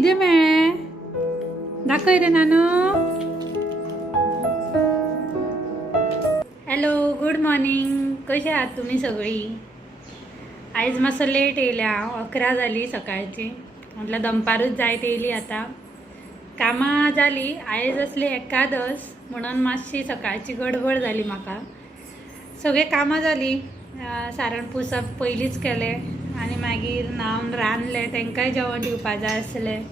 कितें मेळ्ळें दाखय रे नानू. Hello, good morning. कशी आहात तुम्ही सगळी? आयज मातसो लेट येयल्या, 11 जाली सकाळची. म्हटलं दनपारूच जायत येयली. आता कामां जाली. आयज असली एकादस म्हणून मातशी सकाळची गडबड जाली म्हाका. सगळे कामां जाली. सारण पुसप पयलींच केलें आनी मागीर न्हावन रांदलें. तांकांय जेवण दिवपा जाय आसलें.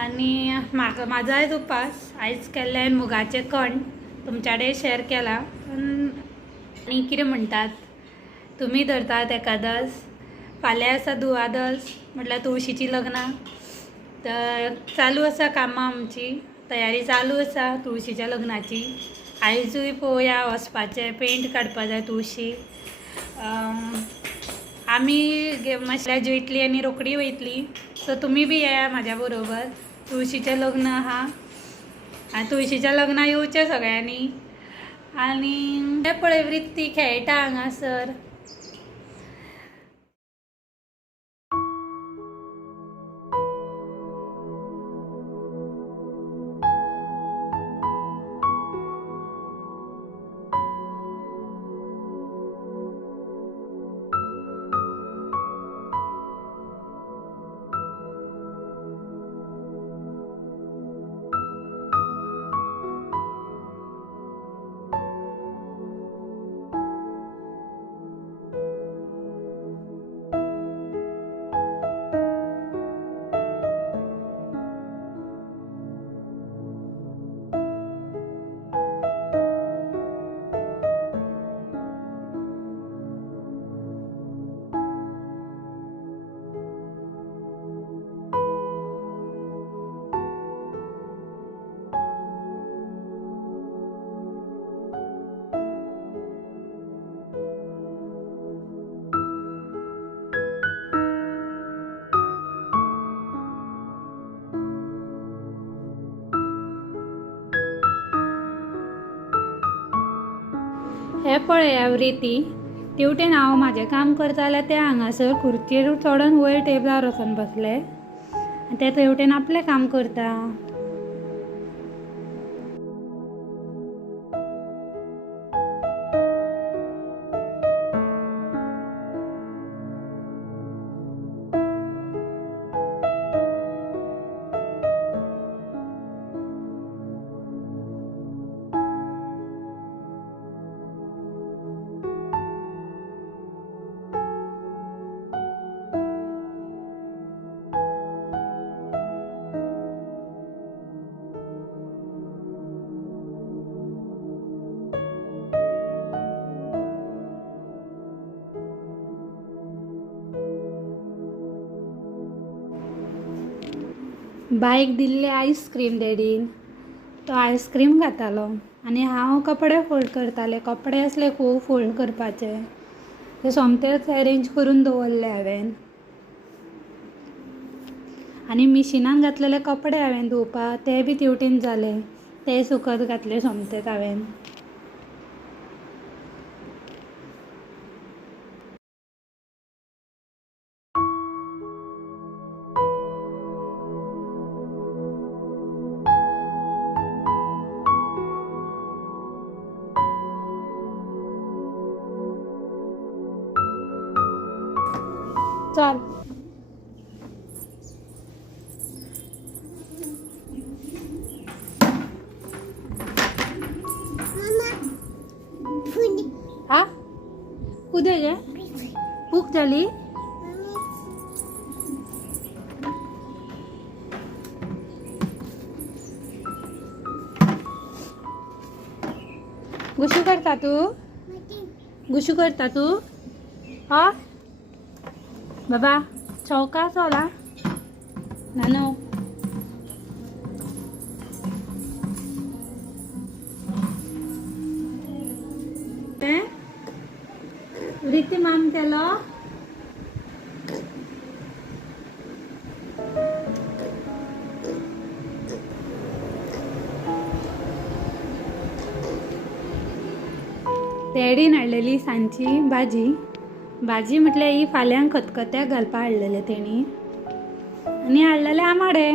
आनी म्हाजो आयज उपास. आयज केल्लें मुगाचें कण तुमच्या कडेन शेअर केला. आनी कितें म्हणटात तुमी धरतात एकादस. फाल्यां आसा दुवादस, म्हटल्यार तुळशीची लग्नां. तर चालू आसा कामां, आमची तयारी चालू आसा तुळशीच्या लग्नाची. आयजूय पळोवया वचपाचें, पेंट काडपा जाय तुळशी. आमी मातशें जेवतली आनी रोखडी वयतली. सो तुमी बी येया म्हाज्या बरोबर. तुळशीचें लग्न आहा आनी तुळशीच्या लग्ना येवचें सगळ्यांनी. आनी हे पळय वृत्ती खेळटा हांगासर. हे पळय वृत्ती. तेवटेन हांव म्हाजें काम करता जाल्यार ते हांगासर खुर्चेर चडोन वयर टेबलार वचून बसले आनी ते तेवटेन आपलें काम करता. बायक दिल्ले आयस्क्रीम डॅडीन. तो आयस्क्रीम खातालो आनी हांव कपडे फोल्ड करतालें. कपडे आसले खूब फोल्ड करपाचे. ते सोमतेच अरेंज करून दवरले हांवें. आनी मिशिनान घातलेले कपडे हांवें धुवपाक ते बी तेवटेन जाले. ते सुकत घातले सोमतेच हांवें. चल हा कुदे गे भूक जाली. गुशू करता तू? गुशू करता तू? हा बाबा चौका चला नानो. रीति मान केलो. तेडीन हाडलेली सांची भाजी. भाजी म्हटल्यार ही फाल्यां खतखत्याक घालपा हाडलेले तेणी. आणि हाडलेले आमाडे